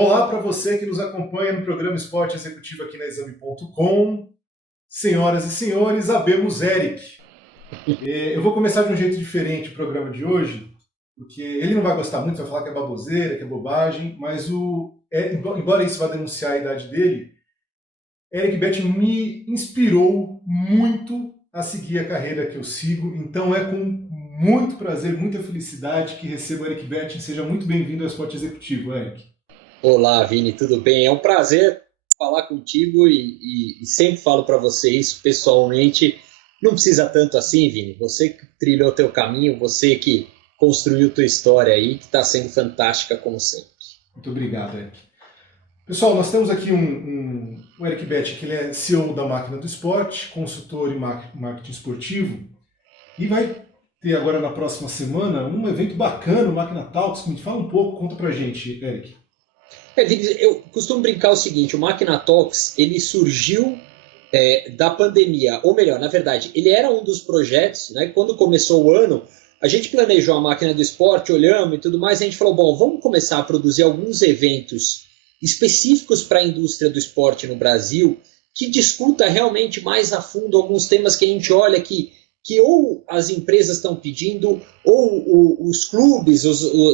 Olá para você que nos acompanha no programa Esporte Executivo aqui na Exame.com. Senhoras e senhores, abemos Eric. Eu vou começar de um jeito diferente o programa de hoje, porque ele não vai gostar muito, vai falar que é baboseira, que é bobagem, mas embora isso vá denunciar a idade dele, Eric Beth me inspirou muito a seguir a carreira que eu sigo, então é com muito prazer, muita felicidade que recebo o Eric Beth. Seja muito bem-vindo ao Esporte Executivo, Eric. Olá, Vini, tudo bem? É um prazer falar contigo e sempre falo para você isso pessoalmente. Não precisa tanto assim, Vini. Você que trilhou teu caminho, você que construiu tua história aí, que está sendo fantástica como sempre. Muito obrigado, Eric. Pessoal, nós temos aqui o Eric Beth, que ele é CEO da Máquina do Esporte, consultor em marketing esportivo, e vai ter agora na próxima semana um evento bacana, o Máquina Talks. Me fala um pouco, conta pra gente, Eric. Eu costumo brincar o seguinte, o Máquina Talks, ele surgiu da pandemia, ou melhor, na verdade, ele era um dos projetos, né? Quando começou o ano, a gente planejou a Máquina do Esporte, olhamos e tudo mais, a gente falou, bom, vamos começar a produzir alguns eventos específicos para a indústria do esporte no Brasil, que discuta realmente mais a fundo alguns temas que a gente olha que ou as empresas estão pedindo, ou os clubes,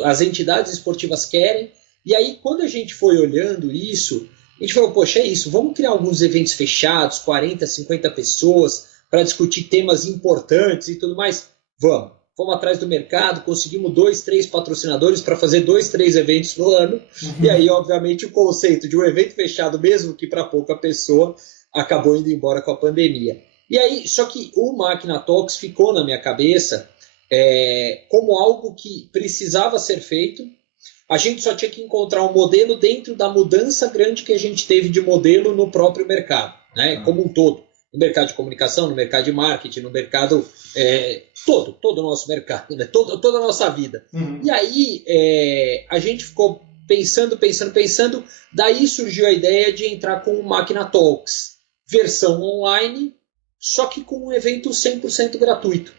as entidades esportivas querem. E aí, quando a gente foi olhando isso, a gente falou, poxa, é isso, vamos criar alguns eventos fechados, 40, 50 pessoas, para discutir temas importantes e tudo mais? Vamos. Fomos atrás do mercado, conseguimos 2, 3 patrocinadores para fazer 2, 3 eventos no ano. E aí, obviamente, o conceito de um evento fechado, mesmo que para pouca pessoa, acabou indo embora com a pandemia. E aí, só que o Máquina Talks ficou na minha cabeça como algo que precisava ser feito. A gente só tinha que encontrar um modelo dentro da mudança grande que a gente teve de modelo no próprio mercado, né? Como um todo. No mercado de comunicação, no mercado de marketing, no mercado todo o nosso mercado, né? Toda a nossa vida. E aí a gente ficou pensando, daí surgiu a ideia de entrar com o Máquina Talks, versão online, só que com um evento 100% gratuito.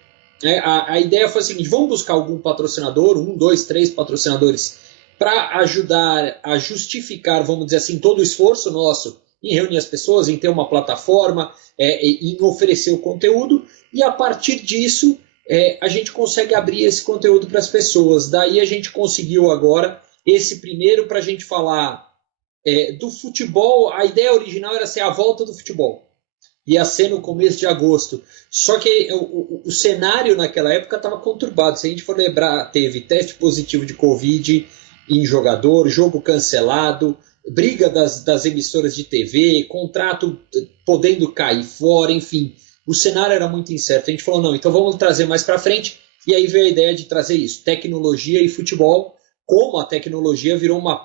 A ideia foi a seguinte, vamos buscar algum patrocinador, 1, 2, 3 patrocinadores, para ajudar a justificar, vamos dizer assim, todo o esforço nosso em reunir as pessoas, em ter uma plataforma, em oferecer o conteúdo, e a partir disso a gente consegue abrir esse conteúdo para as pessoas. Daí a gente conseguiu agora esse primeiro para a gente falar do futebol. A ideia original era ser a volta do futebol. Ia ser no começo de agosto. Só que o cenário naquela época estava conturbado. Se a gente for lembrar, teve teste positivo de Covid em jogador, jogo cancelado, briga das emissoras de TV, contrato podendo cair fora, enfim. O cenário era muito incerto. A gente falou, não, então vamos trazer mais para frente. E aí veio a ideia de trazer isso, tecnologia e futebol, como a tecnologia virou uma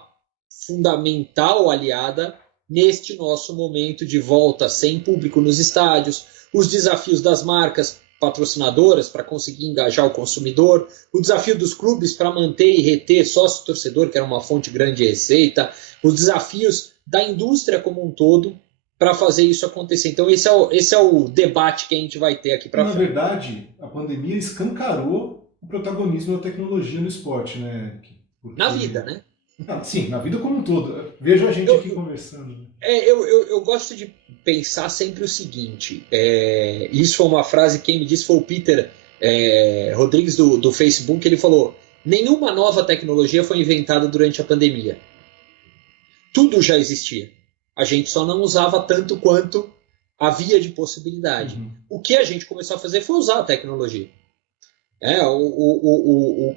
fundamental aliada neste nosso momento de volta sem público nos estádios, os desafios das marcas patrocinadoras para conseguir engajar o consumidor, o desafio dos clubes para manter e reter sócio-torcedor, que era uma fonte grande de receita, os desafios da indústria como um todo para fazer isso acontecer. Então esse é o debate que a gente vai ter aqui para frente. Na verdade, a pandemia escancarou o protagonismo da tecnologia no esporte, né? Porque... Na vida, né? Sim, na vida como um todo. Veja a gente aqui conversando. Eu gosto de pensar sempre o seguinte, isso foi uma frase, quem me disse foi o Peter Rodrigues do Facebook, ele falou, nenhuma nova tecnologia foi inventada durante a pandemia. Tudo já existia. A gente só não usava tanto quanto havia de possibilidade. O que a gente começou a fazer foi usar a tecnologia.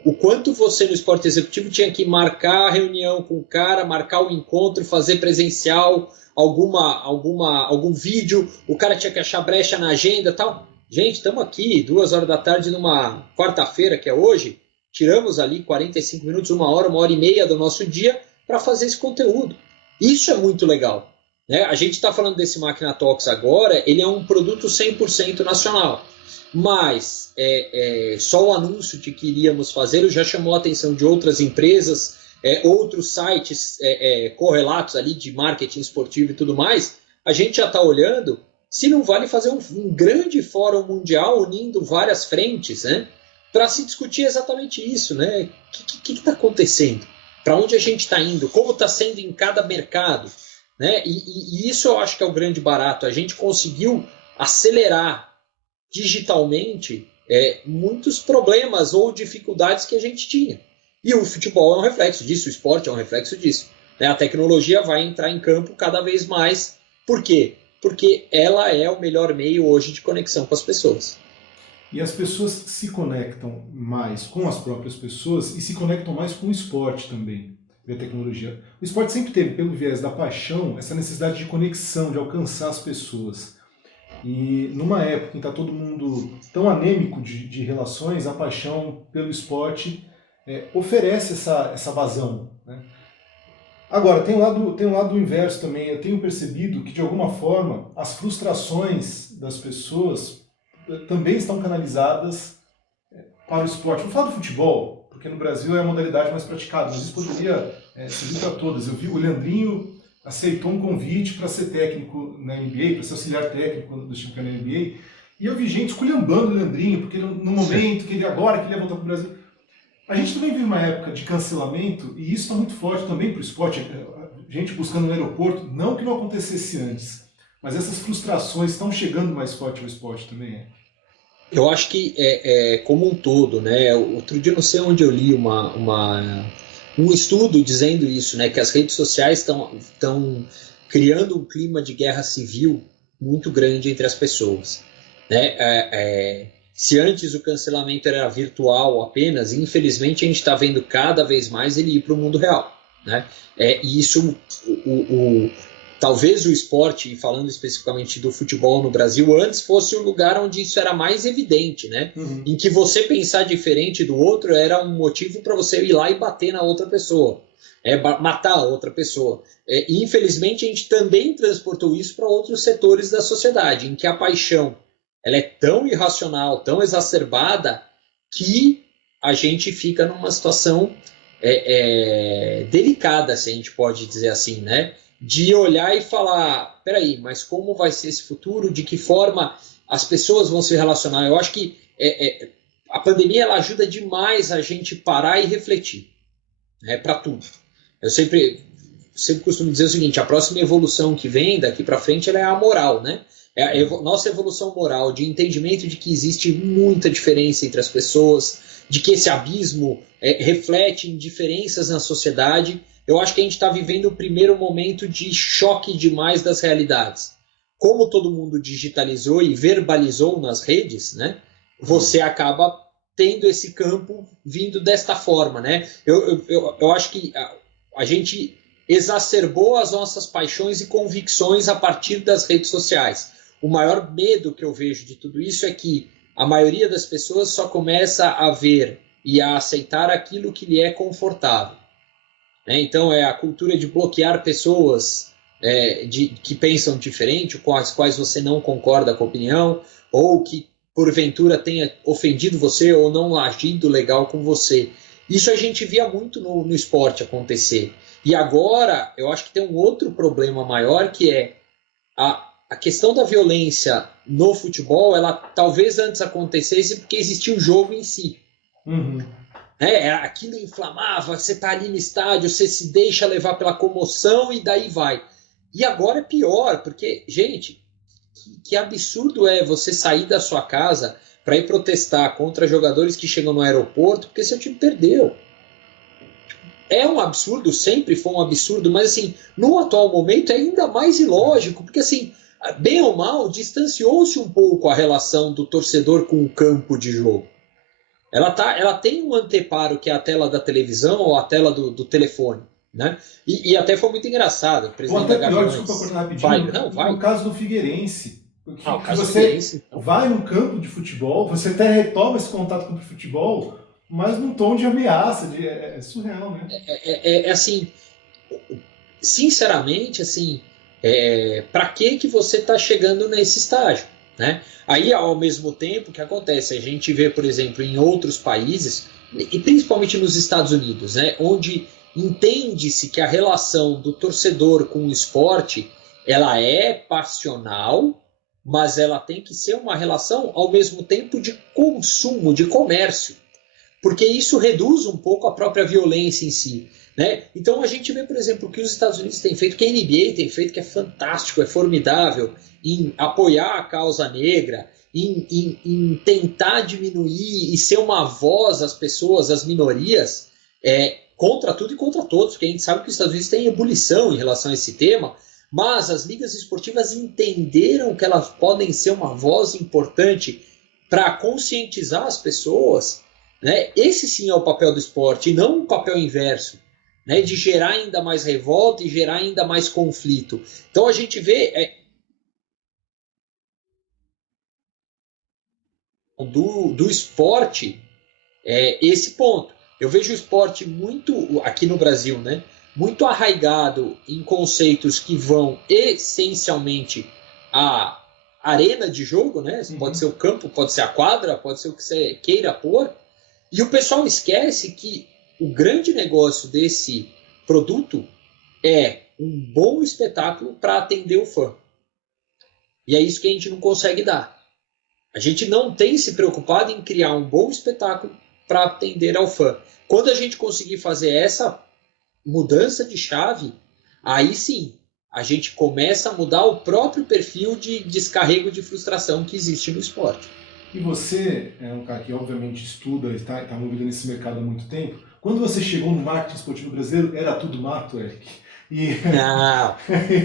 O quanto você no esporte executivo tinha que marcar a reunião com o cara, marcar o encontro, fazer presencial, algum vídeo, o cara tinha que achar brecha na agenda e tal. Gente, estamos aqui 2 horas da tarde numa quarta-feira, que é hoje, tiramos ali 45 minutos, 1 hora, 1h30 do nosso dia para fazer esse conteúdo. Isso é muito legal. Né? A gente está falando desse Máquina Talks agora, ele é um produto 100% nacional. Mas só o anúncio de que iríamos fazer já chamou a atenção de outras empresas, outros sites correlatos ali de marketing esportivo e tudo mais. A gente já está olhando se não vale fazer um grande fórum mundial unindo várias frentes, né, para se discutir exatamente isso. Né? O que está acontecendo? para onde a gente está indo, como está sendo em cada mercado, né? E isso eu acho que é o grande barato. A gente conseguiu acelerar digitalmente muitos problemas ou dificuldades que a gente tinha. E o futebol é um reflexo disso, o esporte é um reflexo disso. Né? A tecnologia vai entrar em campo cada vez mais. Por quê? Porque ela é o melhor meio hoje de conexão com as pessoas. E as pessoas se conectam mais com as próprias pessoas e se conectam mais com o esporte também, a tecnologia. O esporte sempre teve, pelo viés da paixão, essa necessidade de conexão, de alcançar as pessoas. E numa época em que está todo mundo tão anêmico de relações, a paixão pelo esporte oferece essa vazão. Né? Agora, tem um lado inverso também. Eu tenho percebido que, de alguma forma, as frustrações das pessoas também estão canalizadas para o esporte. Vou falar do futebol, porque no Brasil é a modalidade mais praticada, mas isso poderia servir para todas. Eu vi o Leandrinho aceitou um convite para ser técnico na NBA, para ser auxiliar técnico do time que é na NBA, e eu vi gente esculhambando o Leandrinho, porque no momento que ele agora que ele ia voltar para o Brasil. A gente também vive uma época de cancelamento, e isso está muito forte também para o esporte, gente buscando no aeroporto, não que não acontecesse antes, mas essas frustrações estão chegando mais forte ao esporte também. Eu acho que como um todo, né? Outro dia não sei onde eu li um estudo dizendo isso, né? Que as redes sociais estão criando um clima de guerra civil muito grande entre as pessoas, né? Se antes o cancelamento era virtual apenas, infelizmente a gente está vendo cada vez mais ele ir para o mundo real, né? E isso talvez o esporte, falando especificamente do futebol no Brasil, antes fosse o lugar onde isso era mais evidente, né? Uhum. Em que você pensar diferente do outro era um motivo para você ir lá e bater na outra pessoa, matar a outra pessoa. E infelizmente a gente também transportou isso para outros setores da sociedade, em que a paixão ela é tão irracional, tão exacerbada, que a gente fica numa situação delicada, se a gente pode dizer assim, né? De olhar e falar, peraí, mas como vai ser esse futuro? De que forma as pessoas vão se relacionar? Eu acho que a pandemia ela ajuda demais a gente parar e refletir, né, para tudo. Eu sempre costumo dizer o seguinte, a próxima evolução que vem daqui para frente ela é a moral, né? Nossa evolução moral, de entendimento de que existe muita diferença entre as pessoas, de que esse abismo reflete em diferenças na sociedade. Eu acho que a gente está vivendo o primeiro momento de choque demais das realidades. Como todo mundo digitalizou e verbalizou nas redes, né, você acaba tendo esse campo vindo desta forma. Né? Eu acho que a gente exacerbou as nossas paixões e convicções a partir das redes sociais. O maior medo que eu vejo de tudo isso é que a maioria das pessoas só começa a ver e a aceitar aquilo que lhe é confortável. Então é a cultura de bloquear pessoas que pensam diferente, com as quais você não concorda com a opinião, ou que porventura tenha ofendido você ou não agido legal com você. Isso a gente via muito no esporte acontecer. E agora eu acho que tem um outro problema maior, que é a questão da violência no futebol. Ela talvez antes acontecesse porque existia o jogo em si. Uhum. Aquilo inflamava, você está ali no estádio, você se deixa levar pela comoção e daí vai. E agora é pior, porque, gente, que absurdo é você sair da sua casa para ir protestar contra jogadores que chegam no aeroporto porque seu time perdeu. É um absurdo, sempre foi um absurdo, mas assim, no atual momento é ainda mais ilógico, porque assim, bem ou mal, distanciou-se um pouco a relação do torcedor com o campo de jogo. Ela tem um anteparo que é a tela da televisão ou a tela do telefone, né? E até foi muito engraçado. O presidente da Gaviões... Desculpa cortar rapidinho. Vai. No caso do Figueirense, que você Figueirense, então. vai num campo de futebol, você até retoma esse contato com o futebol, mas num tom de ameaça, é surreal, né? Assim, sinceramente, assim, para que você está chegando nesse estágio? Né? Aí, ao mesmo tempo, o que acontece? A gente vê, por exemplo, em outros países, e principalmente nos Estados Unidos, né, onde entende-se que a relação do torcedor com o esporte ela é passional, mas ela tem que ser uma relação, ao mesmo tempo, de consumo, de comércio. Porque isso reduz um pouco a própria violência em si. Né? Então a gente vê, por exemplo, o que os Estados Unidos têm feito, que a NBA tem feito, que é fantástico, é formidável, em apoiar a causa negra, em tentar diminuir e ser uma voz às pessoas, às minorias, contra tudo e contra todos, porque a gente sabe que os Estados Unidos têm ebulição em relação a esse tema, mas as ligas esportivas entenderam que elas podem ser uma voz importante para conscientizar as pessoas. Né? Esse sim é o papel do esporte, e não o papel inverso, né? De gerar ainda mais revolta e gerar ainda mais conflito. Então a gente vê do esporte esse ponto. Eu vejo o esporte muito, aqui no Brasil, né, muito arraigado em conceitos que vão essencialmente à arena de jogo, né? Pode ser o campo, pode ser a quadra, pode ser o que você queira pôr. E o pessoal esquece que o grande negócio desse produto é um bom espetáculo para atender o fã. E é isso que a gente não consegue dar. A gente não tem se preocupado em criar um bom espetáculo para atender ao fã. Quando a gente conseguir fazer essa mudança de chave, aí sim, a gente começa a mudar o próprio perfil de descarrego de frustração que existe no esporte. E você é um cara que obviamente estuda, está envolvido nesse mercado há muito tempo. Quando você chegou no marketing esportivo brasileiro, era tudo mato, Eric? Não,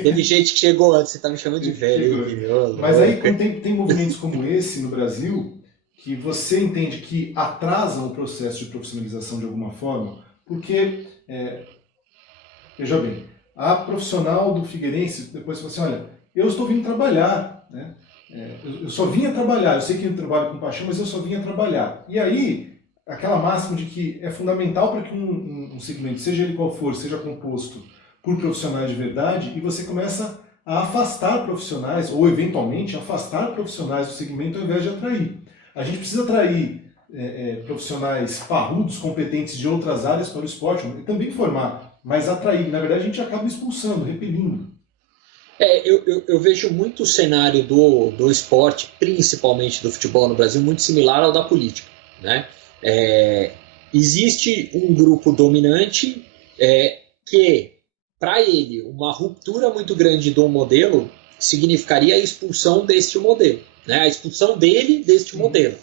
teve gente que chegou antes, você está me chamando de velho. Mas aí quando tem movimentos como esse no Brasil, que você entende que atrasam o processo de profissionalização de alguma forma, porque, veja bem, a profissional do Figueirense depois falou assim, olha, eu estou vindo trabalhar, né? Eu só vinha trabalhar, eu sei que eu trabalho com paixão, mas eu só vinha trabalhar. E aí, aquela máxima de que é fundamental para que um segmento, seja ele qual for, seja composto por profissionais de verdade, e você começa a afastar profissionais, ou eventualmente afastar profissionais do segmento ao invés de atrair. A gente precisa atrair profissionais parrudos, competentes de outras áreas para o esporte, e também formar, mas atrair. Na verdade, a gente acaba expulsando, repelindo. Eu vejo muito o cenário do esporte, principalmente do futebol no Brasil, muito similar ao da política. Né? Existe um grupo dominante que, para ele, uma ruptura muito grande do modelo significaria a expulsão deste modelo, né? A expulsão dele deste modelo.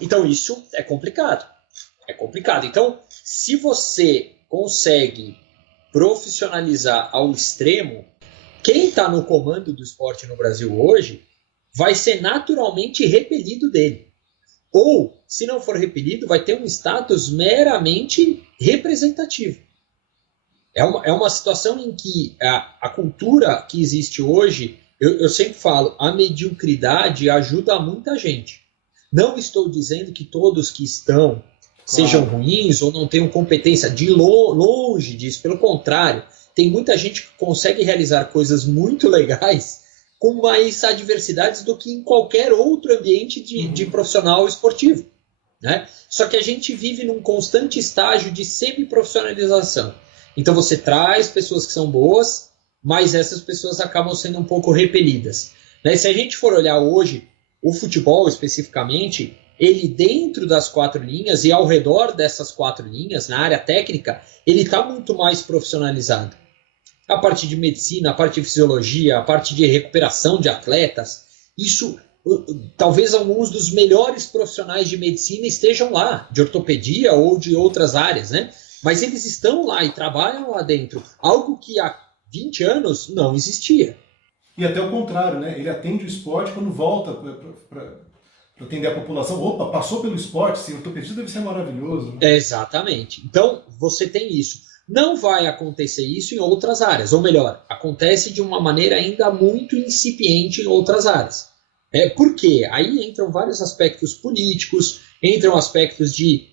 Então isso é complicado. É complicado. Então, se você consegue profissionalizar ao extremo, quem está no comando do esporte no Brasil hoje vai ser naturalmente repelido dele. Ou, se não for repelido, vai ter um status meramente representativo. É uma situação em que a cultura que existe hoje, eu sempre falo, a mediocridade ajuda muita gente. Não estou dizendo que todos que estão sejam ruins ou não tenham competência, de longe disso, pelo contrário, tem muita gente que consegue realizar coisas muito legais com mais adversidades do que em qualquer outro ambiente de profissional esportivo. Né? Só que a gente vive num constante estágio de semi-profissionalização. Então você traz pessoas que são boas, mas essas pessoas acabam sendo um pouco repelidas. Né? Se a gente for olhar hoje, o futebol especificamente, ele dentro das 4 linhas e ao redor dessas 4 linhas, na área técnica, ele está muito mais profissionalizado. A parte de medicina, a parte de fisiologia, a parte de recuperação de atletas, isso, talvez alguns dos melhores profissionais de medicina estejam lá, de ortopedia ou de outras áreas, né? Mas eles estão lá e trabalham lá dentro, algo que há 20 anos não existia. E até o contrário, né? Ele atende o esporte quando volta para atender a população. Opa, passou pelo esporte, sim, ortopedia deve ser maravilhoso. Né? Exatamente. Então, você tem isso. Não vai acontecer isso em outras áreas, ou melhor, acontece de uma maneira ainda muito incipiente em outras áreas. Por quê? Aí entram vários aspectos políticos, entram aspectos de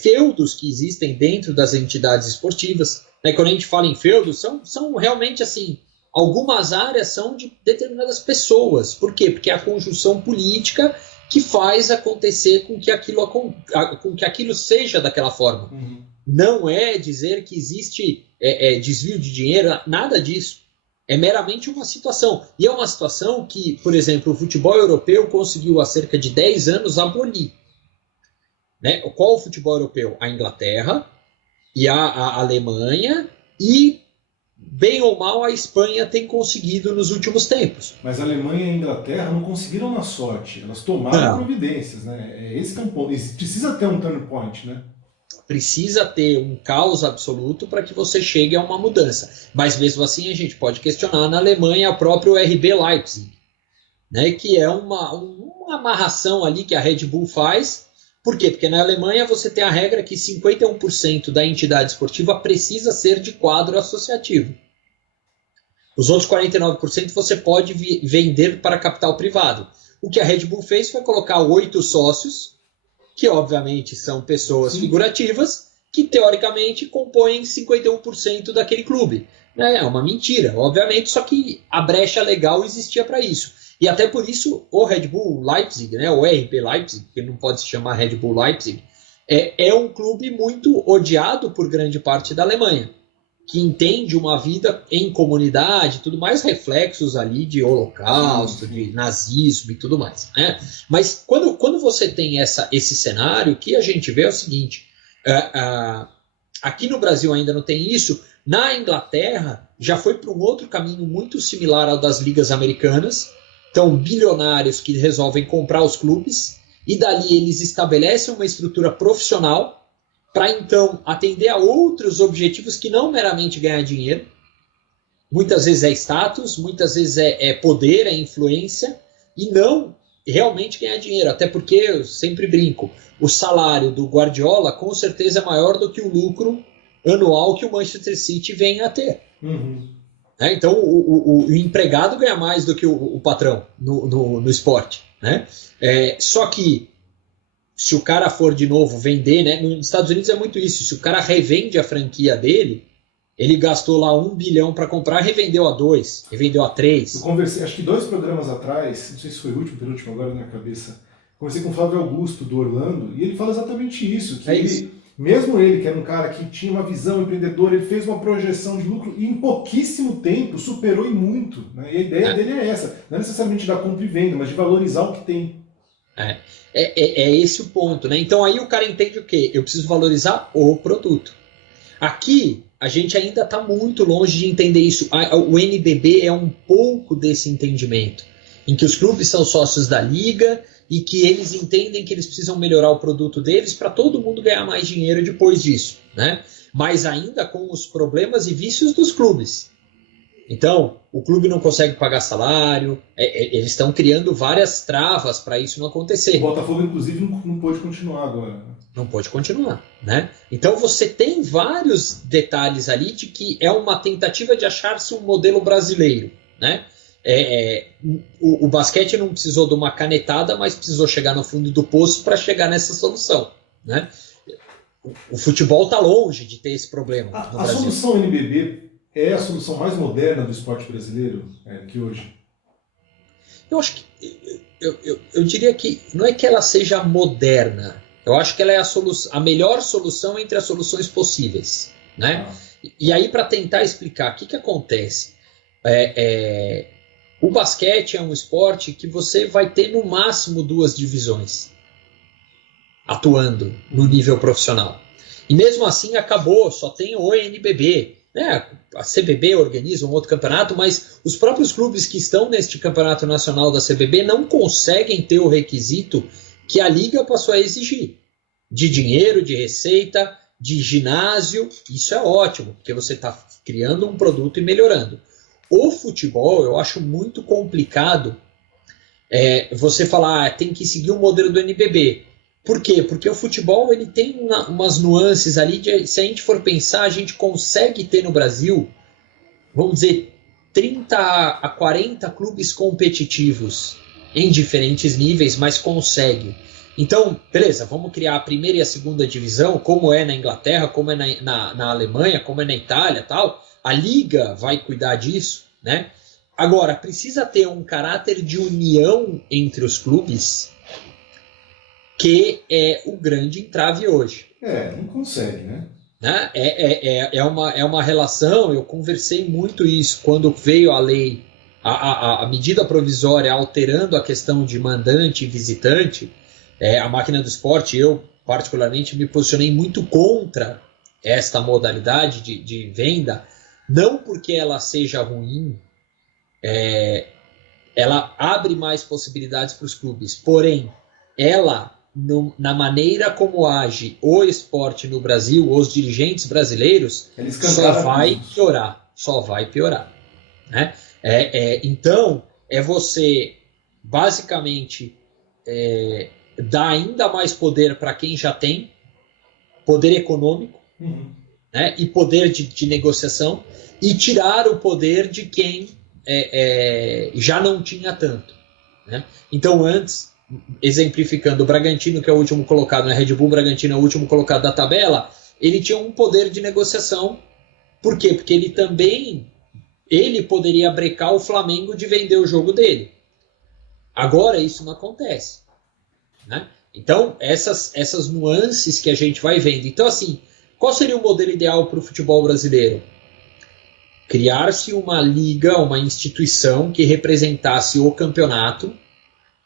feudos que existem dentro das entidades esportivas. Quando a gente fala em feudos, são realmente assim, algumas áreas são de determinadas pessoas. Por quê? Porque é a conjunção política que faz acontecer com que aquilo seja daquela forma. Não é dizer que existe desvio de dinheiro, nada disso. É meramente uma situação. E é uma situação que, por exemplo, o futebol europeu conseguiu há cerca de 10 anos abolir. Né? Qual o futebol europeu? A Inglaterra, e a Alemanha, e bem ou mal a Espanha tem conseguido nos últimos tempos. Mas a Alemanha e a Inglaterra não conseguiram na sorte, elas tomaram providências, né? Esse que é um ponto. Precisa ter um turning point, né? Precisa ter um caos absoluto para que você chegue a uma mudança. Mas mesmo assim a gente pode questionar na Alemanha o próprio RB Leipzig, né, que é uma amarração ali que a Red Bull faz. Por quê? Porque na Alemanha você tem a regra que 51% da entidade esportiva precisa ser de quadro associativo. Os outros 49% você pode vender para capital privado. O que a Red Bull fez foi colocar 8 sócios, que obviamente são pessoas figurativas, que teoricamente compõem 51% daquele clube. É uma mentira, obviamente, só que a brecha legal existia para isso. E até por isso o Red Bull Leipzig, né, o RB Leipzig, que não pode se chamar Red Bull Leipzig, é um clube muito odiado por grande parte da Alemanha, que entende uma vida em comunidade, tudo mais, reflexos ali de holocausto, de nazismo e tudo mais, né? Mas quando você tem esse cenário, o que a gente vê é o seguinte, aqui no Brasil ainda não tem isso, na Inglaterra já foi para um outro caminho muito similar ao das ligas americanas, então bilionários que resolvem comprar os clubes, e dali eles estabelecem uma estrutura profissional para então atender a outros objetivos que não meramente ganhar dinheiro. Muitas vezes é status, muitas vezes é poder, é influência, e não realmente ganhar dinheiro. Até porque, eu sempre brinco, o salário do Guardiola com certeza é maior do que o lucro anual que o Manchester City vem a ter. Então o empregado ganha mais do que o patrão no esporte, né? Só que se o cara for de novo vender, né? Nos Estados Unidos é muito isso. Se o cara revende a franquia dele, ele gastou lá 1 bilhão para comprar, revendeu a 2, revendeu a 3. Eu conversei, acho que 2 programas atrás, não sei se foi o último, penúltimo agora na cabeça, conversei com o Flávio Augusto do Orlando, e ele fala exatamente isso, que isso. Mesmo ele, que era um cara que tinha uma visão empreendedora, ele fez uma projeção de lucro e em pouquíssimo tempo superou e muito, né? E a ideia dele é essa, não é necessariamente da compra e venda, mas de valorizar o que tem. É esse o ponto, né? Então aí o cara entende o quê? Eu preciso valorizar o produto. Aqui a gente ainda está muito longe de entender isso. O NBB é um pouco desse entendimento, em que os clubes são sócios da liga e que eles entendem que eles precisam melhorar o produto deles para todo mundo ganhar mais dinheiro depois disso, né? Mas ainda com os problemas e vícios dos clubes. Então, o clube não consegue pagar salário, eles estão criando várias travas para isso não acontecer. O Botafogo, inclusive, não pôde continuar agora. Não pode continuar, né? Então você tem vários detalhes ali de que é uma tentativa de achar-se um modelo brasileiro, né? O basquete não precisou de uma canetada, mas precisou chegar no fundo do poço para chegar nessa solução, né? O futebol está longe de ter esse problema no Brasil. A solução NBB é a solução mais moderna do esporte brasileiro que hoje? Eu acho que eu diria que não é que ela seja moderna. Eu acho que ela é a melhor solução entre as soluções possíveis, né? E aí, para tentar explicar, o que acontece? O basquete é um esporte que você vai ter no máximo 2 divisões atuando no nível profissional. E mesmo assim acabou, só tem o NBB. Né? A CBB organiza um outro campeonato, mas os próprios clubes que estão neste campeonato nacional da CBB não conseguem ter o requisito que a Liga passou a exigir, de dinheiro, de receita, de ginásio. Isso é ótimo, porque você está criando um produto e melhorando. O futebol, eu acho muito complicado você falar, tem que seguir o modelo do NBB. Por quê? Porque o futebol ele tem umas nuances ali, se a gente for pensar, a gente consegue ter no Brasil, vamos dizer, 30 a 40 clubes competitivos em diferentes níveis, mas consegue. Então, beleza, vamos criar a primeira e a segunda divisão, como é na Inglaterra, como é na Alemanha, como é na Itália, tal. A Liga vai cuidar disso, né? Agora, precisa ter um caráter de união entre os clubes, que é o grande entrave hoje. Não consegue, né? É uma relação, eu conversei muito isso, quando veio a lei, a medida provisória alterando a questão de mandante e visitante, a máquina do esporte, eu particularmente me posicionei muito contra esta modalidade de venda, não porque ela seja ruim, ela abre mais possibilidades para os clubes, porém, ela, na maneira como age o esporte no Brasil, os dirigentes brasileiros, só vai piorar. Né? Então, você basicamente dar ainda mais poder para quem já tem, poder econômico, né? E poder de negociação, e tirar o poder de quem já não tinha tanto. Né? Então, antes, exemplificando, o Bragantino, que é o último colocado, né? Red Bull Bragantino é o último colocado da tabela, ele tinha um poder de negociação. Por quê? Porque ele poderia brecar o Flamengo de vender o jogo dele. Agora isso não acontece. Né? Então, essas nuances que a gente vai vendo. Então, assim, qual seria o modelo ideal para o futebol brasileiro? Criar-se uma liga, uma instituição que representasse o campeonato.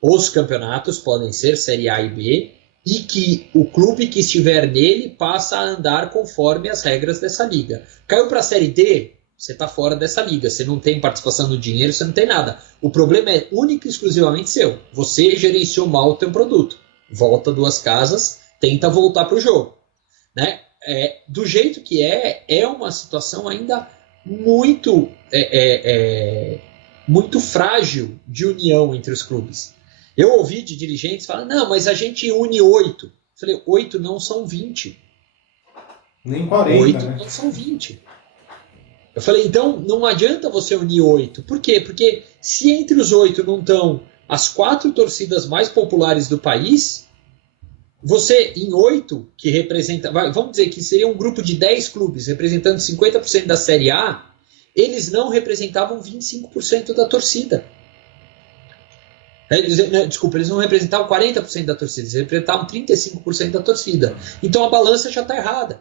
Os campeonatos podem ser Série A e B, e que o clube que estiver nele passa a andar conforme as regras dessa liga. Caiu para a Série D, você está fora dessa liga, você não tem participação no dinheiro, você não tem nada. O problema é único e exclusivamente seu. Você gerenciou mal o teu produto. Volta duas casas, tenta voltar para o jogo. Né? Do jeito que é uma situação ainda muito, muito frágil de união entre os clubes. Eu ouvi de dirigentes falando, não, mas a gente une 8. Eu falei, 8 não são 20. Nem 40, 8 né? não são 20. Eu falei, então não adianta você unir 8. Por quê? Porque se entre os 8 não estão as 4 torcidas mais populares do país, você em 8, que representa, vamos dizer que seria um grupo de 10 clubes representando 50% da Série A, eles não representavam 25% da torcida. Desculpa, eles não representavam 40% da torcida, eles representavam 35% da torcida. Então a balança já está errada.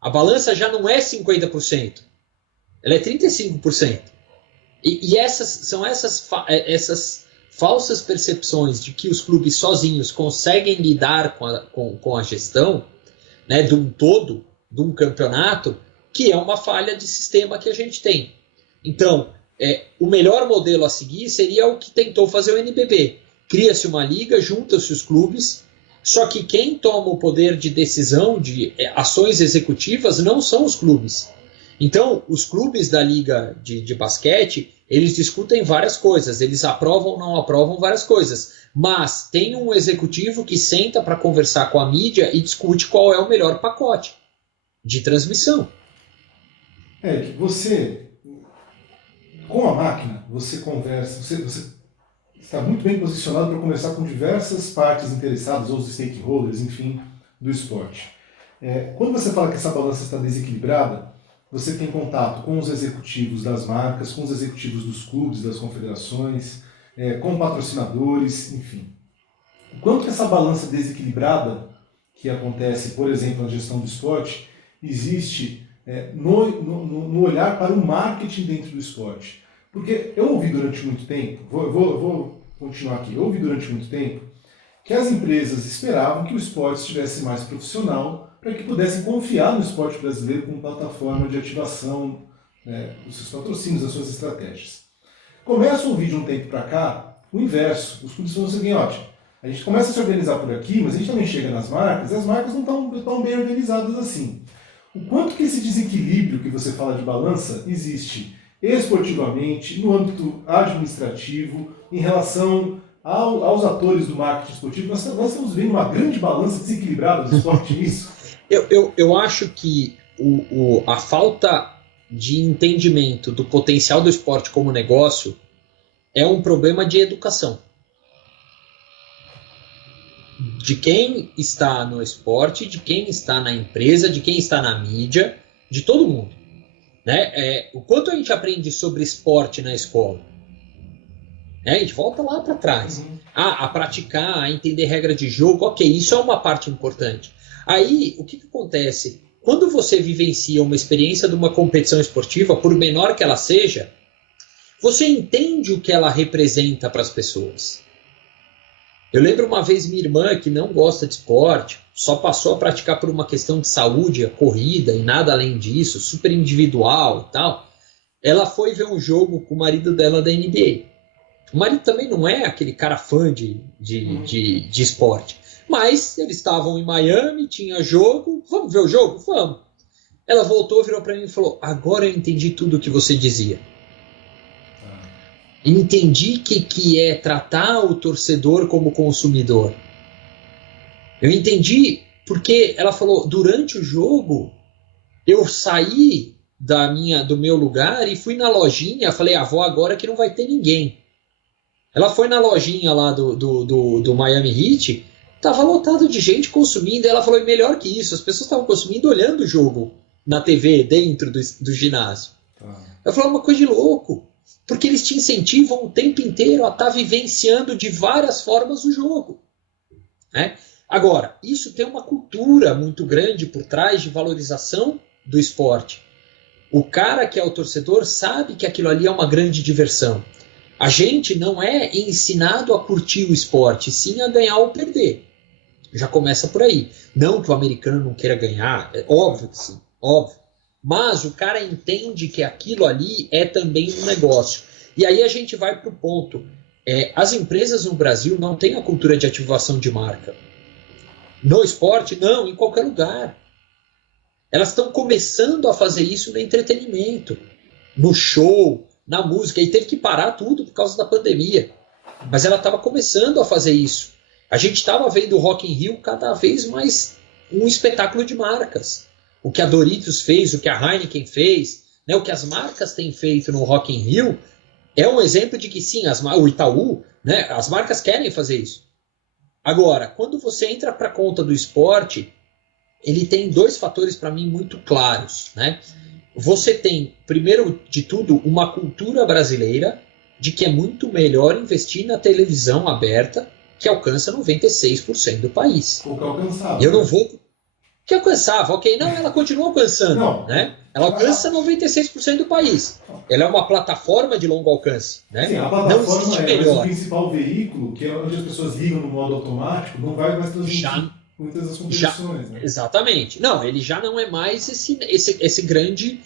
A balança já não é 50%, ela é 35%. E são essas falsas percepções de que os clubes sozinhos conseguem lidar com a gestão, né, de um todo, de um campeonato, que é uma falha de sistema que a gente tem. Então, o melhor modelo a seguir seria o que tentou fazer o NBB. Cria-se uma liga, junta-se os clubes, só que quem toma o poder de decisão de ações executivas não são os clubes. Então, os clubes da liga de basquete, eles discutem várias coisas, eles aprovam ou não aprovam várias coisas, mas tem um executivo que senta para conversar com a mídia e discute qual é o melhor pacote de transmissão. Você, com a máquina, você conversa, você está muito bem posicionado para conversar com diversas partes interessadas, ou os stakeholders, enfim, do esporte. Quando você fala que essa balança está desequilibrada, você tem contato com os executivos das marcas, com os executivos dos clubes, das confederações, com patrocinadores, enfim. O quanto que essa balança desequilibrada que acontece, por exemplo, na gestão do esporte, existe no olhar para o marketing dentro do esporte? Porque eu ouvi durante muito tempo, vou continuar aqui, eu ouvi durante muito tempo que as empresas esperavam que o esporte estivesse mais profissional para que pudessem confiar no esporte brasileiro como plataforma de ativação dos seus patrocínios, das suas estratégias. Começa a ouvir de um tempo para cá o inverso. Os clubes falam o seguinte, ótimo, a gente começa a se organizar por aqui, mas a gente também chega nas marcas, e as marcas não estão tão bem organizadas assim. O quanto que esse desequilíbrio que você fala de balança existe esportivamente, no âmbito administrativo, em relação aos atores do marketing esportivo, nós estamos vendo uma grande balança desequilibrada do esporte nisso? Eu acho que a falta de entendimento do potencial do esporte como negócio é um problema de educação. De quem está no esporte, de quem está na empresa, de quem está na mídia, de todo mundo. Né? O quanto a gente aprende sobre esporte na escola? A gente volta lá para trás. A praticar, a entender regra de jogo, ok, isso é uma parte importante. Aí, o que acontece? Quando você vivencia uma experiência de uma competição esportiva, por menor que ela seja, você entende o que ela representa para as pessoas. Eu lembro uma vez minha irmã, que não gosta de esporte, só passou a praticar por uma questão de saúde, a corrida e nada além disso, super individual e tal. Ela foi ver um jogo com o marido dela da NBA. O marido também não é aquele cara fã de esporte. Mas eles estavam em Miami, tinha jogo. Vamos ver o jogo? Vamos. Ela voltou, virou para mim e falou: agora eu entendi tudo o que você dizia. Entendi que é tratar o torcedor como consumidor. Eu entendi porque ela falou, durante o jogo, eu saí do meu lugar e fui na lojinha, falei, vou agora que não vai ter ninguém. Ela foi na lojinha lá do Miami Heat, tava lotado de gente consumindo, e ela falou, e melhor que isso, as pessoas estavam consumindo olhando o jogo na TV, dentro do ginásio. Ela falou, uma coisa de louco, porque eles te incentivam o tempo inteiro a estar vivenciando de várias formas o jogo. Né? Agora, isso tem uma cultura muito grande por trás de valorização do esporte. O cara que é o torcedor sabe que aquilo ali é uma grande diversão. A gente não é ensinado a curtir o esporte, sim a ganhar ou perder. Já começa por aí. Não que o americano não queira ganhar, é óbvio que sim, óbvio. Mas o cara entende que aquilo ali é também um negócio. E aí a gente vai para o ponto. As empresas no Brasil não têm a cultura de ativação de marca. No esporte, não, em qualquer lugar. Elas estão começando a fazer isso no entretenimento, no show, na música, e teve que parar tudo por causa da pandemia. Mas ela estava começando a fazer isso. A gente estava vendo o Rock in Rio cada vez mais um espetáculo de marcas. O que a Doritos fez, o que a Heineken fez, né, o que as marcas têm feito no Rock in Rio, é um exemplo de que sim, o Itaú, né, as marcas querem fazer isso. Agora, quando você entra para a conta do esporte, ele tem dois fatores para mim muito claros. Né? Você tem, primeiro de tudo, uma cultura brasileira de que é muito melhor investir na televisão aberta, que alcança 96% do país. O que alcançava. Eu não vou... Que alcançava, ok? Não, ela continua alcançando. Não. Né? Ela alcança 96% do país. Ela é uma plataforma de longo alcance. Né? Sim, a plataforma mas o principal veículo, que é onde as pessoas ligam no modo automático, não vai mais transmitir muitas das competições. Né? Exatamente. Não, ele já não é mais esse grande...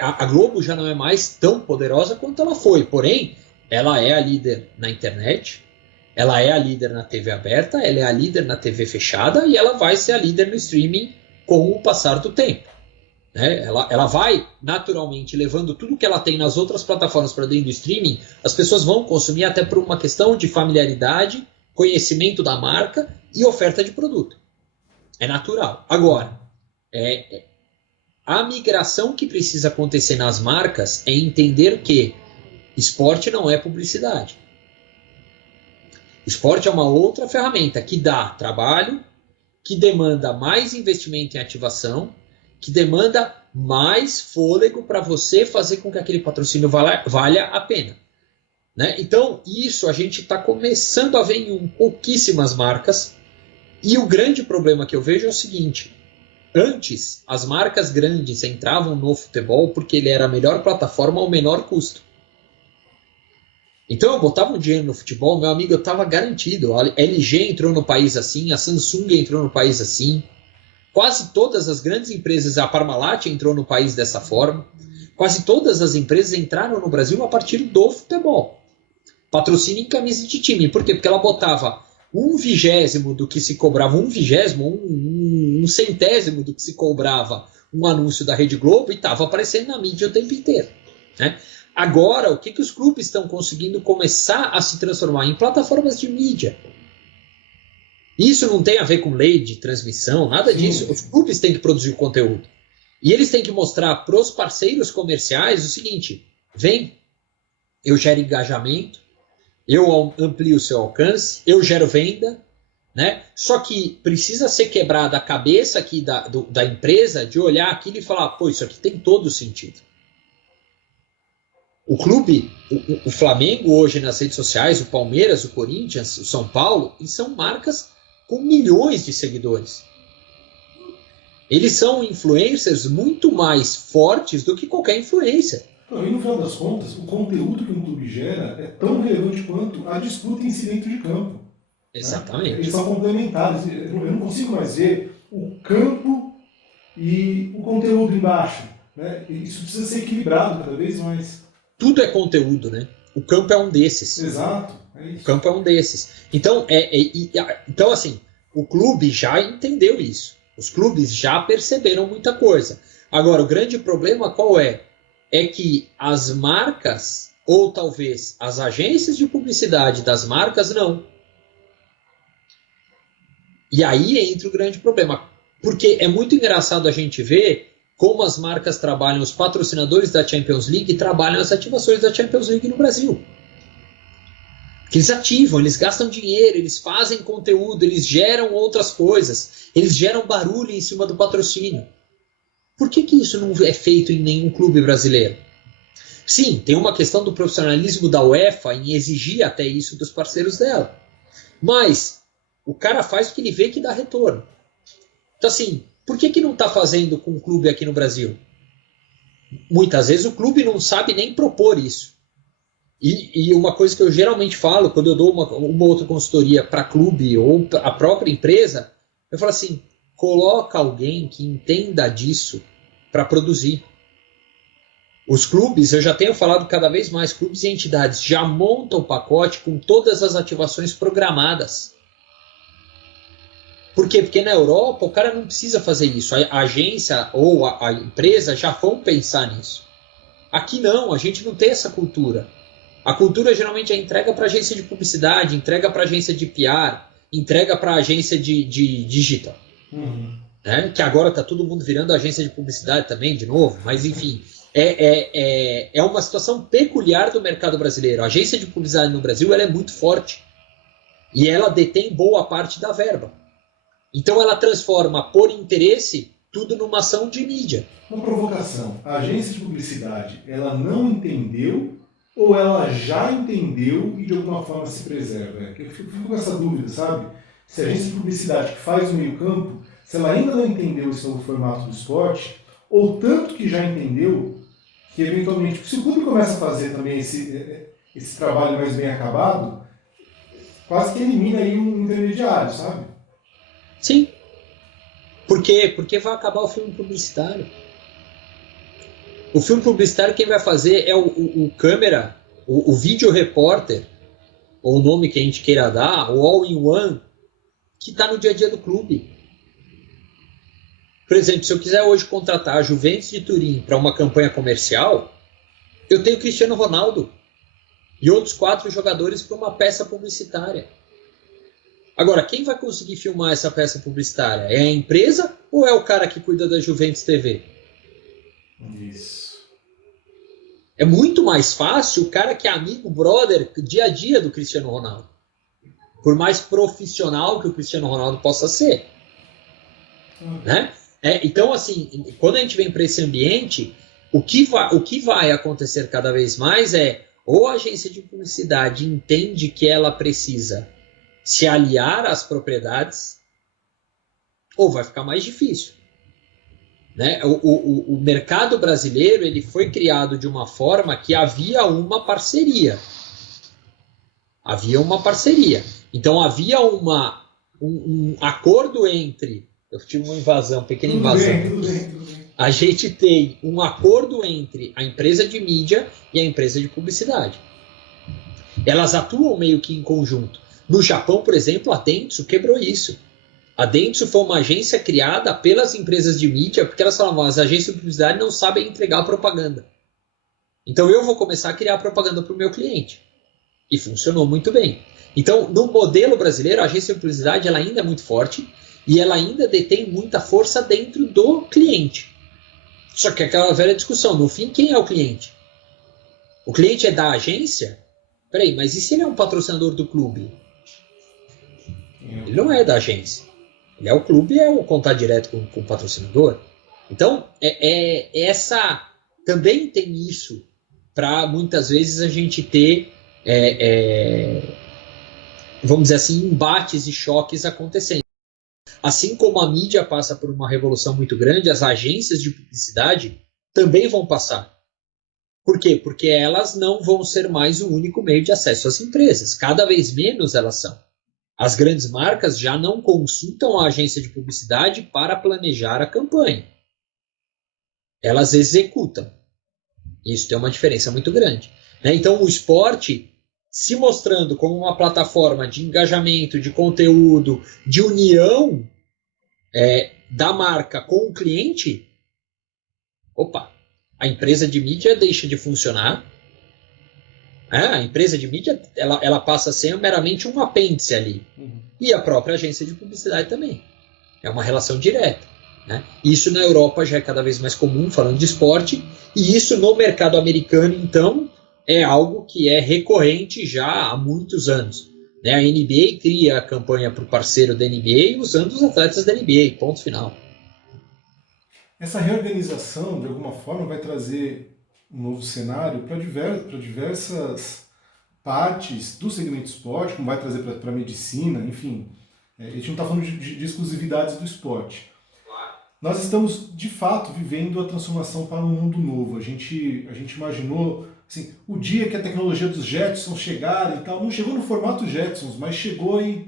a Globo já não é mais tão poderosa quanto ela foi. Porém, ela é a líder na internet, ela é a líder na TV aberta, ela é a líder na TV fechada e ela vai ser a líder no streaming com o passar do tempo. Né? Ela vai, naturalmente, levando tudo que ela tem nas outras plataformas para dentro do streaming, as pessoas vão consumir até por uma questão de familiaridade, conhecimento da marca e oferta de produto. É natural. Agora, a migração que precisa acontecer nas marcas é entender que esporte não é publicidade. Esporte é uma outra ferramenta que dá trabalho, que demanda mais investimento em ativação, que demanda mais fôlego para você fazer com que aquele patrocínio valha a pena. Né? Então, isso a gente está começando a ver em pouquíssimas marcas. E o grande problema que eu vejo é o seguinte: antes, as marcas grandes entravam no futebol porque ele era a melhor plataforma ao menor custo. Então eu botava um dinheiro no futebol, meu amigo, eu estava garantido. A LG entrou no país assim, a Samsung entrou no país assim. Quase todas as grandes empresas, a Parmalat entrou no país dessa forma. Quase todas as empresas entraram no Brasil a partir do futebol. Patrocínio em camisa de time. Por quê? Porque ela botava 1/20 do que se cobrava, 1/20, 1/100 do que se cobrava um anúncio da Rede Globo e estava aparecendo na mídia o tempo inteiro. Né? Agora, o que os clubes estão conseguindo começar a se transformar em plataformas de mídia? Isso não tem a ver com lei de transmissão, nada disso. Os clubes têm que produzir o conteúdo. E eles têm que mostrar para os parceiros comerciais o seguinte: vem, eu gero engajamento, eu amplio o seu alcance, eu gero venda, né? Só que precisa ser quebrada a cabeça aqui da empresa de olhar aquilo e falar, pô, isso aqui tem todo sentido. O clube, o Flamengo hoje nas redes sociais, o Palmeiras, o Corinthians, o São Paulo, eles são marcas com milhões de seguidores. Eles são influencers muito mais fortes do que qualquer influencer. E no final das contas, o conteúdo que um clube gera é tão relevante quanto a disputa em si dentro de campo. Exatamente. Eles são complementares. Eu não consigo mais ver o campo e o conteúdo embaixo. Né? Isso precisa ser equilibrado cada vez mais. Tudo é conteúdo, né? O campo é um desses. Exato. É isso. O campo é um desses. Então, então, assim, o clube já entendeu isso. Os clubes já perceberam muita coisa. Agora, o grande problema qual é? É que as marcas, ou talvez as agências de publicidade das marcas, não. E aí entra o grande problema. Porque é muito engraçado a gente ver como as marcas trabalham, os patrocinadores da Champions League trabalham as ativações da Champions League no Brasil. Que eles ativam, eles gastam dinheiro, eles fazem conteúdo, eles geram outras coisas, eles geram barulho em cima do patrocínio. Por que isso não é feito em nenhum clube brasileiro? Sim, tem uma questão do profissionalismo da UEFA em exigir até isso dos parceiros dela. Mas o cara faz porque ele vê que dá retorno. Então, assim, por que não está fazendo com o clube aqui no Brasil? Muitas vezes o clube não sabe nem propor isso. E uma coisa que eu geralmente falo, quando eu dou uma outra consultoria para clube ou a própria empresa, eu falo assim, coloca alguém que entenda disso para produzir. Os clubes, eu já tenho falado cada vez mais, clubes e entidades já montam o pacote com todas as ativações programadas. Por quê? Porque na Europa o cara não precisa fazer isso. A agência ou a empresa já vão pensar nisso. Aqui não, a gente não tem essa cultura. A cultura geralmente é entrega para agência de publicidade, entrega para agência de PR, entrega para agência de digital. Né? Que agora está todo mundo virando agência de publicidade também, de novo. Mas, enfim, é uma situação peculiar do mercado brasileiro. A agência de publicidade no Brasil ela é muito forte. E ela detém boa parte da verba. Então, ela transforma, por interesse, tudo numa ação de mídia. Uma provocação. A agência de publicidade, ela não entendeu ou ela já entendeu e de alguma forma se preserva? Eu fico com essa dúvida, sabe? Se a agência de publicidade que faz o meio-campo, se ela ainda não entendeu esse novo formato do esporte, ou tanto que já entendeu, que eventualmente, se o clube começa a fazer também esse trabalho mais bem acabado, quase que elimina aí um intermediário, sabe? Sim. Por quê? Porque vai acabar o filme publicitário. O filme publicitário quem vai fazer é o câmera, o vídeo repórter, ou o nome que a gente queira dar, o all-in-one, que está no dia a dia do clube. Por exemplo, se eu quiser hoje contratar a Juventus de Turim para uma campanha comercial, eu tenho Cristiano Ronaldo e outros 4 jogadores para uma peça publicitária. Agora, quem vai conseguir filmar essa peça publicitária? É a empresa ou é o cara que cuida da Juventus TV? Isso. É muito mais fácil o cara que é amigo, brother, dia a dia do Cristiano Ronaldo. Por mais profissional que o Cristiano Ronaldo possa ser. Né? Então, assim, quando a gente vem para esse ambiente, o que vai acontecer cada vez mais é ou a agência de publicidade entende que ela precisa se aliar às propriedades, ou vai ficar mais difícil. Né? O mercado brasileiro ele foi criado de uma forma que havia uma parceria. Havia uma parceria. Então havia um acordo entre... Eu tive uma invasão, pequena invasão. Tudo bem. A gente tem um acordo entre a empresa de mídia e a empresa de publicidade. Elas atuam meio que em conjunto. No Japão, por exemplo, a Dentsu quebrou isso. A Dentsu foi uma agência criada pelas empresas de mídia porque elas falavam, as agências de publicidade não sabem entregar propaganda. Então eu vou começar a criar propaganda para o meu cliente. E funcionou muito bem. Então, no modelo brasileiro, a agência de publicidade ela ainda é muito forte e ela ainda detém muita força dentro do cliente. Só que aquela velha discussão, no fim, quem é o cliente? O cliente é da agência? Peraí, mas e se ele é um patrocinador do clube? Ele não é da agência. Ele é o clube, é o contato direto com o patrocinador. Então, essa também tem isso para muitas vezes a gente ter, vamos dizer assim, embates e choques acontecendo. Assim como a mídia passa por uma revolução muito grande, as agências de publicidade também vão passar. Por quê? Porque elas não vão ser mais o único meio de acesso às empresas. Cada vez menos elas são. As grandes marcas já não consultam a agência de publicidade para planejar a campanha. Elas executam. Isso tem uma diferença muito grande. Né? Então, o esporte se mostrando como uma plataforma de engajamento, de conteúdo, de união da marca com o cliente, opa, a empresa de mídia deixa de funcionar. A empresa de mídia ela passa a ser meramente um apêndice ali. E a própria agência de publicidade também. É uma relação direta. Né? Isso na Europa já é cada vez mais comum, falando de esporte, e isso no mercado americano, então, é algo que é recorrente já há muitos anos. Né? A NBA cria a campanha para o parceiro da NBA usando os atletas da NBA, ponto final. Essa reorganização, de alguma forma, vai trazer um novo cenário para diversas partes do segmento esporte, como vai trazer para a medicina, enfim. A gente não está falando de exclusividades do esporte. Nós estamos, de fato, vivendo a transformação para um mundo novo. A gente imaginou assim, o dia que a tecnologia dos Jetsons chegar e tal. Não chegou no formato Jetsons, mas chegou e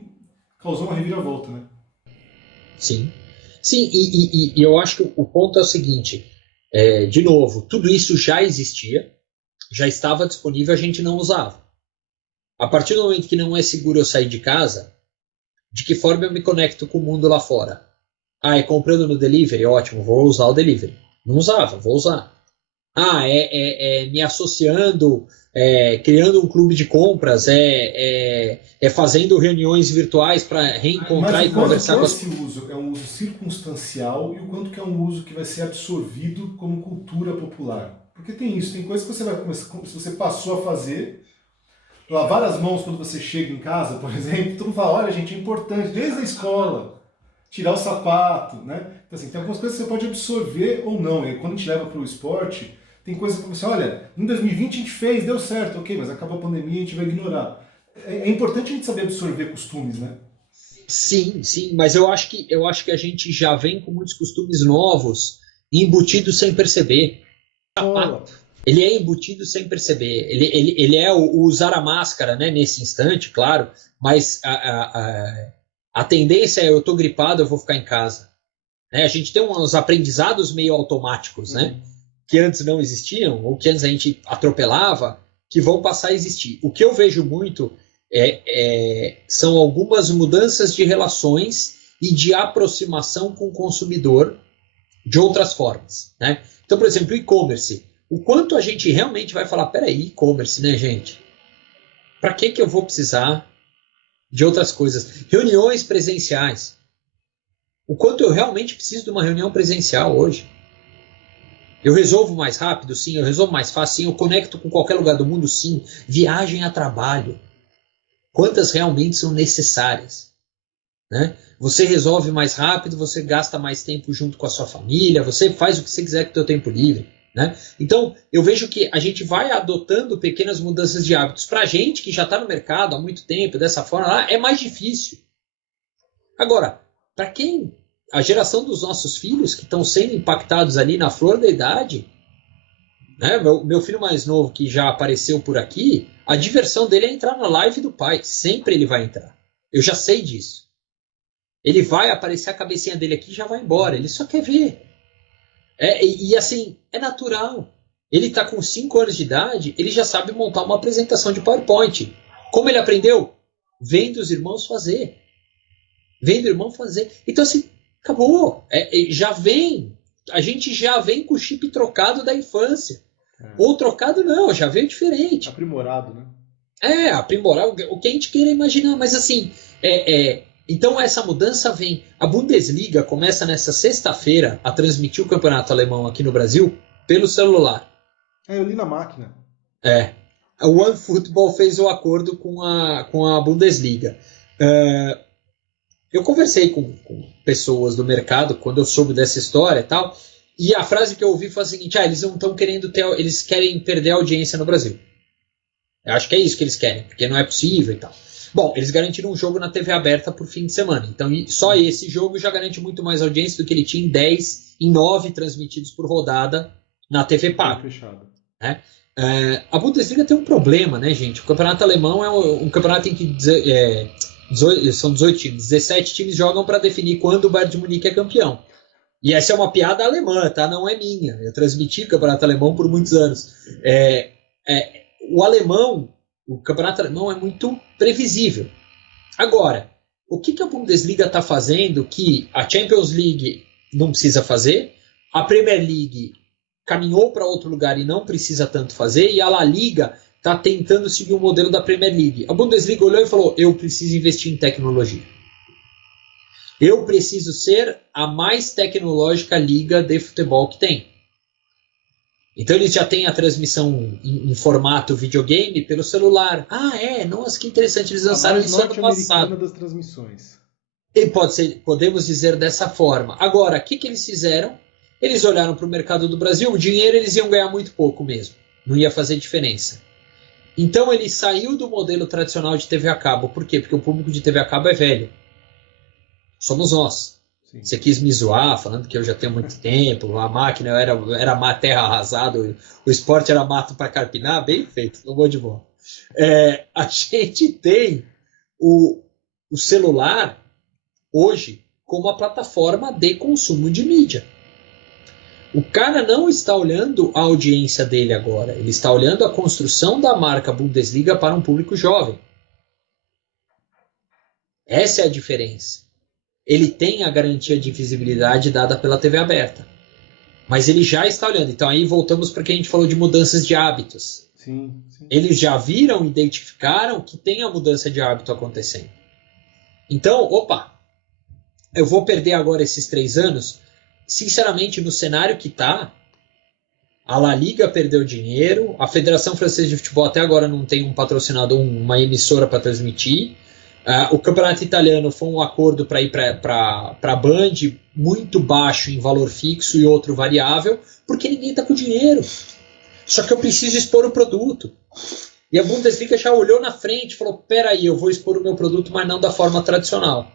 causou uma reviravolta, né? Sim. Sim, e eu acho que o ponto é o seguinte, de novo, tudo isso já existia, já estava disponível, a gente não usava. A partir do momento que não é seguro eu sair de casa, de que forma eu me conecto com o mundo lá fora? É comprando no delivery? Ótimo, vou usar o delivery. Não usava, vou usar. Me associando, criando um clube de compras, fazendo reuniões virtuais para reencontrar e conversar com as... Mas o quanto esse uso é um uso circunstancial e o quanto que é um uso que vai ser absorvido como cultura popular? Porque tem isso, tem coisas que você vai começar, se você passou a fazer, lavar as mãos quando você chega em casa, por exemplo, todo mundo fala, olha gente, é importante, desde a escola, tirar o sapato, né? Então, assim, tem algumas coisas que você pode absorver ou não, e quando a gente leva para o esporte, tem coisa que você, olha, em 2020 a gente fez, deu certo, ok, mas acaba a pandemia e a gente vai ignorar. É importante a gente saber absorver costumes, né? Sim, mas eu acho que a gente já vem com muitos costumes novos, embutidos sem perceber. Ele é embutido sem perceber. Ele é o usar a máscara, né, nesse instante, claro, mas a tendência é eu estou gripado, eu vou ficar em casa. Né? A gente tem uns aprendizados meio automáticos, né? Que antes não existiam, ou que antes a gente atropelava, que vão passar a existir. O que eu vejo muito são algumas mudanças de relações e de aproximação com o consumidor de outras formas. Né? Então, por exemplo, o e-commerce. O quanto a gente realmente vai falar, peraí, e-commerce, né, gente? Para que eu vou precisar de outras coisas? Reuniões presenciais. O quanto eu realmente preciso de uma reunião presencial hoje? Eu resolvo mais rápido? Sim. Eu resolvo mais fácil? Sim. Eu conecto com qualquer lugar do mundo? Sim. Viagem a trabalho. Quantas realmente são necessárias? Né? Você resolve mais rápido, você gasta mais tempo junto com a sua família, você faz o que você quiser com o seu tempo livre. Né? Então, eu vejo que a gente vai adotando pequenas mudanças de hábitos. Para a gente que já está no mercado há muito tempo, dessa forma lá, é mais difícil. Agora, para quem... A geração dos nossos filhos que estão sendo impactados ali na flor da idade, né? Meu filho mais novo que já apareceu por aqui, a diversão dele é entrar na live do pai. Sempre ele vai entrar. Eu já sei disso. Ele vai aparecer a cabecinha dele aqui e já vai embora. Ele só quer ver. E assim, é natural. Ele está com 5 anos de idade, ele já sabe montar uma apresentação de PowerPoint. Como ele aprendeu? Vendo os irmãos fazer. Vendo o irmão fazer. Então assim, acabou. Já vem. A gente já vem com o chip trocado da infância. Ou trocado não, já veio diferente. Aprimorado, né? Aprimorar o que a gente queira imaginar. Mas assim, então essa mudança vem. A Bundesliga começa nessa sexta-feira a transmitir o campeonato alemão aqui no Brasil pelo celular. Eu li na máquina. A OneFootball fez o acordo com a Bundesliga. Eu conversei com pessoas do mercado quando eu soube dessa história e tal, e a frase que eu ouvi foi a seguinte: eles não estão querendo eles querem perder a audiência no Brasil. Eu acho que é isso que eles querem, porque não é possível e tal. Bom, eles garantiram um jogo na TV aberta por fim de semana, então só esse jogo já garante muito mais audiência do que ele tinha em 9 transmitidos por rodada na TV paga. Né? A Bundesliga tem um problema, né, gente? O campeonato alemão é um campeonato em que São 18 times. 17 times jogam para definir quando o Bayern de Munique é campeão. E essa é uma piada alemã, tá? Não é minha. Eu transmiti o campeonato alemão por muitos anos. O campeonato alemão é muito previsível. Agora, o que a Bundesliga está fazendo que a Champions League não precisa fazer, a Premier League caminhou para outro lugar e não precisa tanto fazer, e a La Liga está tentando seguir o modelo da Premier League. A Bundesliga olhou e falou, eu preciso investir em tecnologia. Eu preciso ser a mais tecnológica liga de futebol que tem. Então eles já têm a transmissão em formato videogame pelo celular. Nossa, que interessante, eles lançaram isso ano passado. Das transmissões. E podemos dizer dessa forma. Agora, o que eles fizeram? Eles olharam para o mercado do Brasil, o dinheiro eles iam ganhar muito pouco mesmo. Não ia fazer diferença. Então ele saiu do modelo tradicional de TV a cabo. Por quê? Porque o público de TV a cabo é velho. Somos nós. Sim. Você quis me zoar, falando que eu já tenho muito tempo, a máquina era terra arrasada, o esporte era mato para carpinar, bem feito, não vou de boa. A gente tem o celular hoje como uma plataforma de consumo de mídia. O cara não está olhando a audiência dele agora, ele está olhando a construção da marca Bundesliga para um público jovem. Essa é a diferença. Ele tem a garantia de visibilidade dada pela TV aberta. Mas ele já está olhando. Então aí voltamos para o que a gente falou de mudanças de hábitos. Sim. Eles já viram, identificaram que tem a mudança de hábito acontecendo. Então, eu vou perder agora esses 3 anos. Sinceramente, no cenário que está, a La Liga perdeu dinheiro, a Federação Francesa de Futebol até agora não tem um patrocinador, uma emissora para transmitir. O campeonato italiano foi um acordo para ir para a Band, muito baixo em valor fixo e outro variável, porque ninguém está com dinheiro. Só que eu preciso expor o produto. E a Bundesliga já olhou na frente e falou, peraí, eu vou expor o meu produto, mas não da forma tradicional.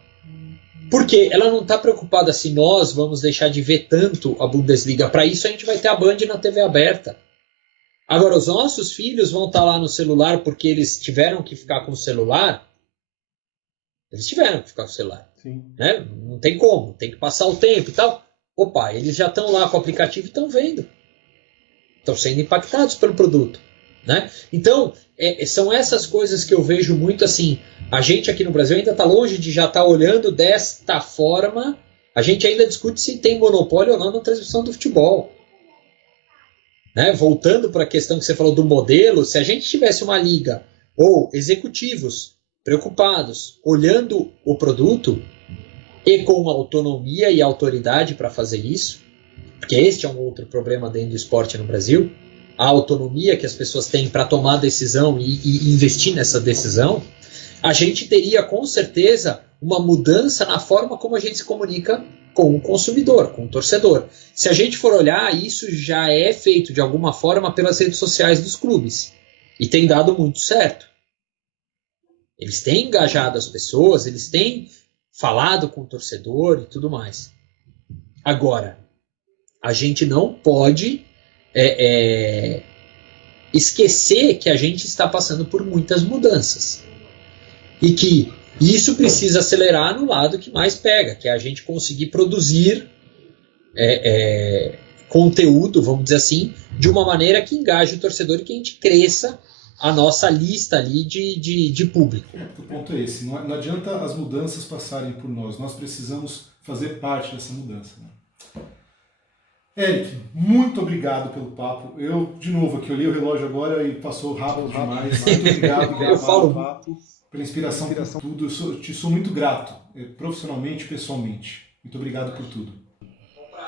Por quê? Ela não está preocupada se nós vamos deixar de ver tanto a Bundesliga. Para isso a gente vai ter a Band na TV aberta. Agora, os nossos filhos vão estar lá no celular porque eles tiveram que ficar com o celular. Eles tiveram que ficar com o celular. Né? Não tem como, tem que passar o tempo e tal. Eles já estão lá com o aplicativo e estão vendo. Estão sendo impactados pelo produto. Né? Então, são essas coisas que eu vejo muito assim. A gente aqui no Brasil ainda está longe de já estar olhando desta forma. A gente ainda discute se tem monopólio ou não na transmissão do futebol. Né? Voltando para a questão que você falou do modelo, se a gente tivesse uma liga ou executivos preocupados, olhando o produto e com autonomia e autoridade para fazer isso, porque este é um outro problema dentro do esporte no Brasil, a autonomia que as pessoas têm para tomar decisão e investir nessa decisão, a gente teria com certeza uma mudança na forma como a gente se comunica com o consumidor, com o torcedor. Se a gente for olhar, isso já é feito de alguma forma pelas redes sociais dos clubes e tem dado muito certo. Eles têm engajado as pessoas, eles têm falado com o torcedor e tudo mais. Agora, a gente não pode esquecer que a gente está passando por muitas mudanças. E que isso precisa acelerar no lado que mais pega, que é a gente conseguir produzir conteúdo, vamos dizer assim, de uma maneira que engaje o torcedor e que a gente cresça a nossa lista ali de público. O ponto é esse, não adianta as mudanças passarem por nós precisamos fazer parte dessa mudança. Né? Eric, muito obrigado pelo papo. Eu, de novo, aqui olhei o relógio agora e passou rápido demais. Muito obrigado pelo papo, pela inspiração, por tudo. Eu te sou muito grato, profissionalmente e pessoalmente. Muito obrigado por tudo.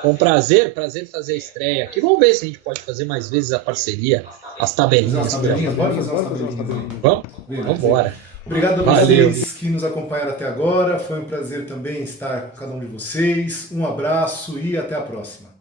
Com prazer fazer a estreia aqui. Vamos ver se a gente pode fazer mais vezes a parceria, as tabelinhas. Bora fazer umas tabelinhas. Vamos embora. Obrigado a vocês que nos acompanharam até agora. Foi um prazer também estar com cada um de vocês. Um abraço e até a próxima.